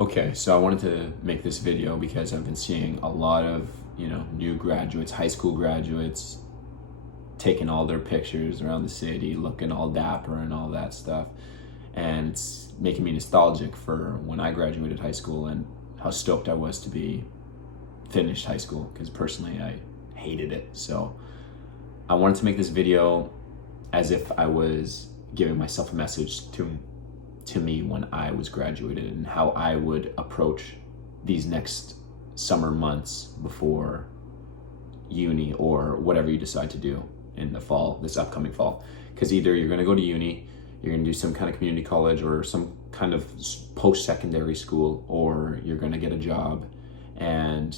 Okay, so I wanted to make this video because I've been seeing a lot of, new graduates, high school graduates, taking all their pictures around the city, looking all dapper and all that stuff. And it's making me nostalgic for when I graduated high school and how stoked I was to be finished high school, because personally I hated it. So I wanted to make this video as if I was giving myself a message to me when I was graduated, and how I would approach these next summer months before uni or whatever you decide to do in the fall, this upcoming fall. Because either you're going to go to uni, you're going to do some kind of community college or some kind of post-secondary school, or you're going to get a job. And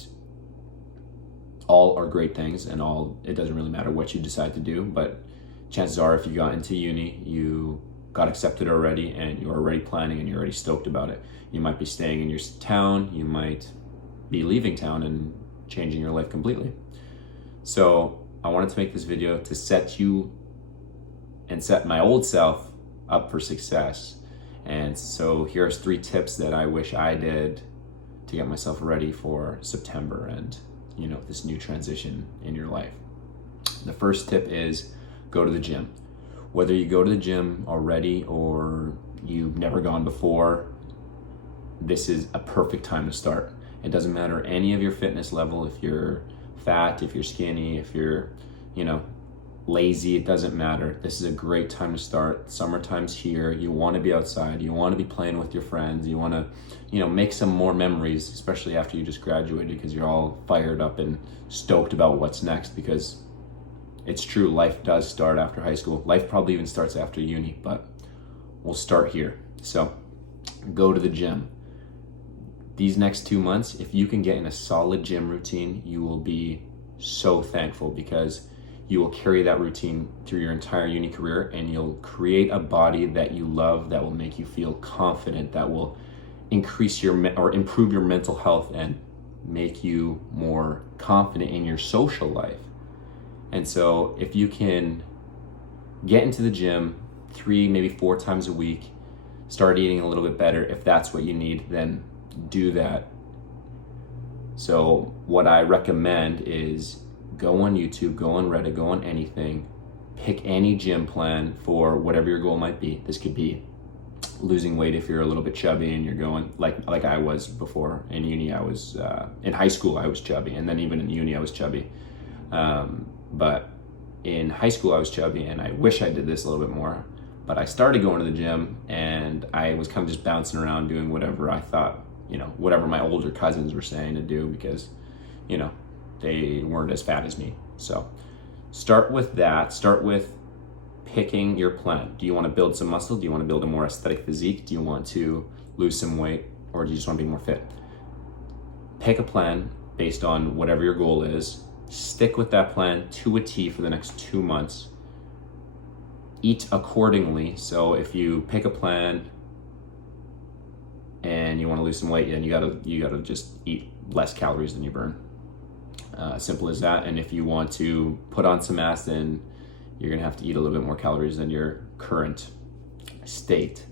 all are great things, and it doesn't really matter what you decide to do, but chances are if you got into uni, you got accepted already and you're already planning and you're already stoked about it. You might be staying in your town, you might be leaving town and changing your life completely. So I wanted to make this video to set you and set my old self up for success. And so here's 3 tips that I wish I did to get myself ready for September and this new transition in your life. The first tip is go to the gym. Whether you go to the gym already or you've never gone before, this is a perfect time to start. It doesn't matter any of your fitness level, if you're fat, if you're skinny, if you're, lazy, it doesn't matter. This is a great time to start. Summertime's here. You want to be outside. You want to be playing with your friends. You want to, make some more memories, especially after you just graduated, because you're all fired up and stoked about what's next. Because it's true, life does start after high school. Life probably even starts after uni, but we'll start here. So go to the gym. These next 2 months, if you can get in a solid gym routine, you will be so thankful, because you will carry that routine through your entire uni career, and you'll create a body that you love, that will make you feel confident, that will increase or improve your mental health and make you more confident in your social life. And so if you can get into the gym 3, maybe 4 times a week, start eating a little bit better, if that's what you need, then do that. So what I recommend is go on YouTube, go on Reddit, go on anything, pick any gym plan for whatever your goal might be. This could be losing weight if you're a little bit chubby and you're going like I was before. In uni, in high school I was chubby, and then even in uni I was chubby. But in high school I was chubby, and I wish I did this a little bit more. But I started going to the gym, and I was kind of just bouncing around doing whatever I thought, whatever my older cousins were saying to do, because, they weren't as fat as me. So start with that. Start with picking your plan. Do you want to build some muscle? Do you want to build a more aesthetic physique? Do you want to lose some weight? Or do you just want to be more fit? Pick a plan based on whatever your goal is. Stick with that plan to a T for the next 2 months. Eat accordingly. So if you pick a plan and you want to lose some weight, then you gotta just eat less calories than you burn. Simple as that. And if you want to put on some mass, then you're gonna have to eat a little bit more calories than your current state.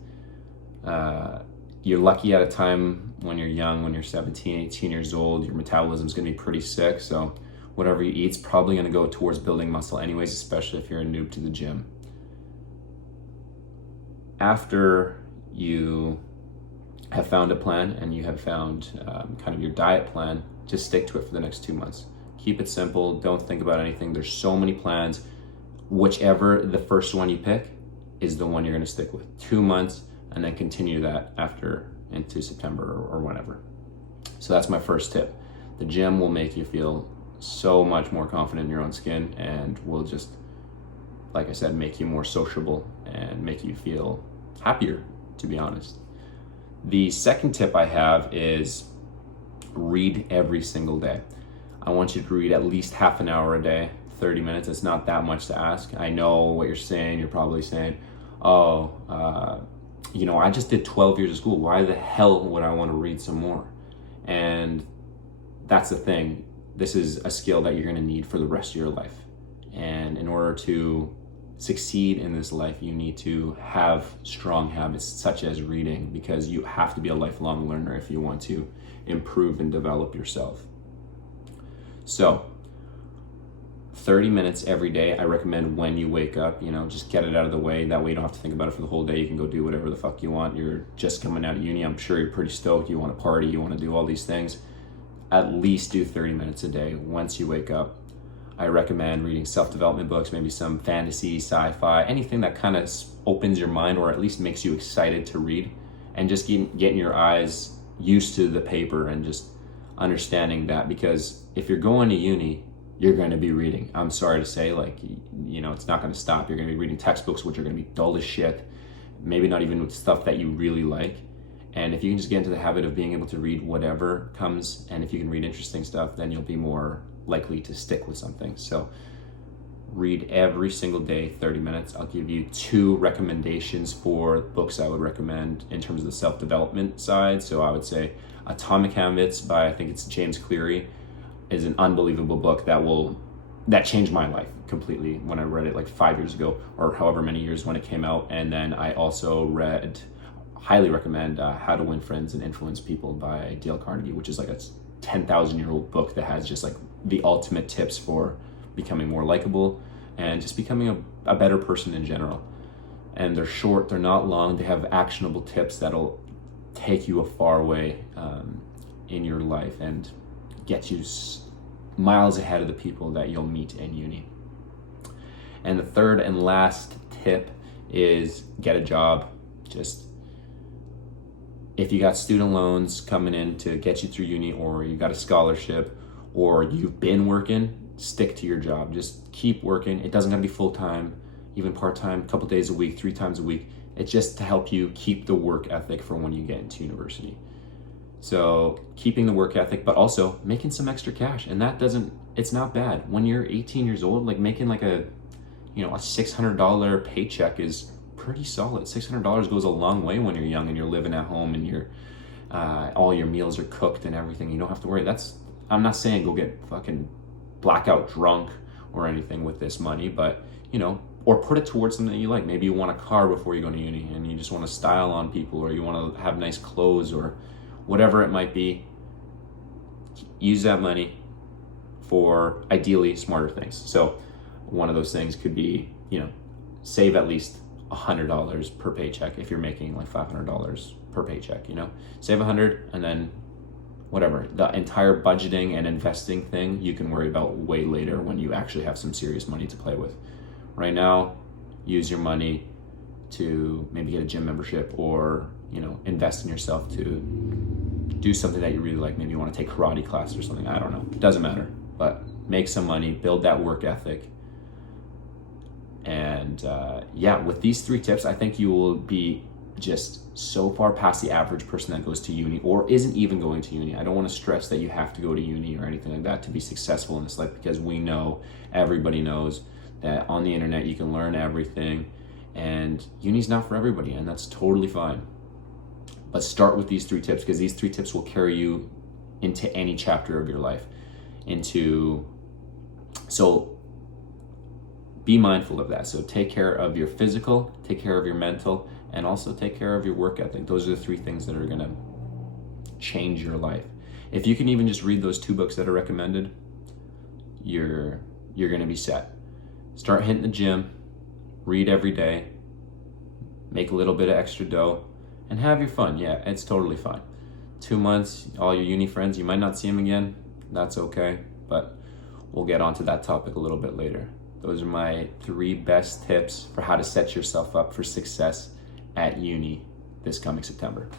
You're lucky at a time when you're young, when you're 17, 18 years old, your metabolism's gonna be pretty sick. So whatever you eat's probably gonna go towards building muscle anyways, especially if you're a noob to the gym. After you have found a plan and you have found kind of your diet plan, just stick to it for the next 2 months. Keep it simple. Don't think about anything. There's so many plans. Whichever the first one you pick is the one you're going to stick with. 2 months, and then continue that after into September or whenever. So that's my first tip. The gym will make you feel so much more confident in your own skin, and will just, like I said, make you more sociable and make you feel happier, to be honest. The second tip I have is read every single day. I want you to read at least half an hour a day, 30 minutes. It's not that much to ask. I know what you're saying. You're probably saying, I just did 12 years of school. Why the hell would I want to read some more? And that's the thing. This is a skill that you're going to need for the rest of your life. And in order to succeed in this life, you need to have strong habits such as reading, because you have to be a lifelong learner if you want to improve and develop yourself. So 30 minutes every day, I recommend when you wake up, just get it out of the way. That way you don't have to think about it for the whole day. You can go do whatever the fuck you want. You're just coming out of uni. I'm sure you're pretty stoked. You want to party, you want to do all these things. At least do 30 minutes a day once you wake up. I recommend reading self-development books, maybe some fantasy, sci-fi, anything that kind of opens your mind or at least makes you excited to read, and just getting your eyes used to the paper and just understanding that, because if you're going to uni, you're going to be reading. I'm sorry to say, it's not going to stop. You're going to be reading textbooks, which are going to be dull as shit, maybe not even with stuff that you really like. And if you can just get into the habit of being able to read whatever comes, and if you can read interesting stuff, then you'll be more likely to stick with something. So read every single day, 30 minutes. I'll give you 2 recommendations for books I would recommend in terms of the self-development side. So I would say Atomic Habits by, I think it's James Cleary, is an unbelievable book that changed my life completely when I read it like 5 years ago, or however many years when it came out. And then I also highly recommend How to Win Friends and Influence People by Dale Carnegie, which is like a 10,000-year-old book that has just like the ultimate tips for becoming more likable and just becoming a better person in general. And they're short, they're not long, they have actionable tips that'll take you a far way in your life and get you miles ahead of the people that you'll meet in uni. And the third and last tip is get a job. Just if you got student loans coming in to get you through uni, or you got a scholarship, or you've been working, stick to your job. Just keep working. It doesn't have to be full-time, even part-time, a couple days a week, 3 times a week. It's just to help you keep the work ethic for when you get into university. So keeping the work ethic, but also making some extra cash. And it's not bad. When you're 18 years old, like making like a $600 paycheck is pretty solid. $600 goes a long way when you're young and you're living at home and all your meals are cooked and everything. You don't have to worry. I'm not saying go get fucking blackout drunk or anything with this money, but or put it towards something that you like. Maybe you want a car before you go to uni and you just want to style on people, or you want to have nice clothes, or whatever it might be. Use that money for ideally smarter things. So one of those things could be, save at least $100 per paycheck. If you're making like $500 per paycheck, save $100, and then whatever, the entire budgeting and investing thing you can worry about way later when you actually have some serious money to play with. Right now, use your money to maybe get a gym membership, or invest in yourself to do something that you really like. Maybe you want to take karate class or something. I don't know. It doesn't matter. But make some money, build that work ethic. And with these 3 tips, I think you will be just so far past the average person that goes to uni or isn't even going to uni. I don't want to stress that you have to go to uni or anything like that to be successful in this life, because everybody knows that on the internet you can learn everything, and uni's not for everybody, and that's totally fine. But start with these 3 tips, because these 3 tips will carry you into any chapter of your life. So be mindful of that. So take care of your physical, take care of your mental, and also take care of your work ethic. Those are the 3 things that are going to change your life. If you can even just read those 2 books that are recommended, you're going to be set. Start hitting the gym, read every day, make a little bit of extra dough, and have your fun. Yeah, it's totally fine. 2 months, all your uni friends, you might not see them again. That's okay, but we'll get onto that topic a little bit later. Those are my 3 best tips for how to set yourself up for success at uni this coming September.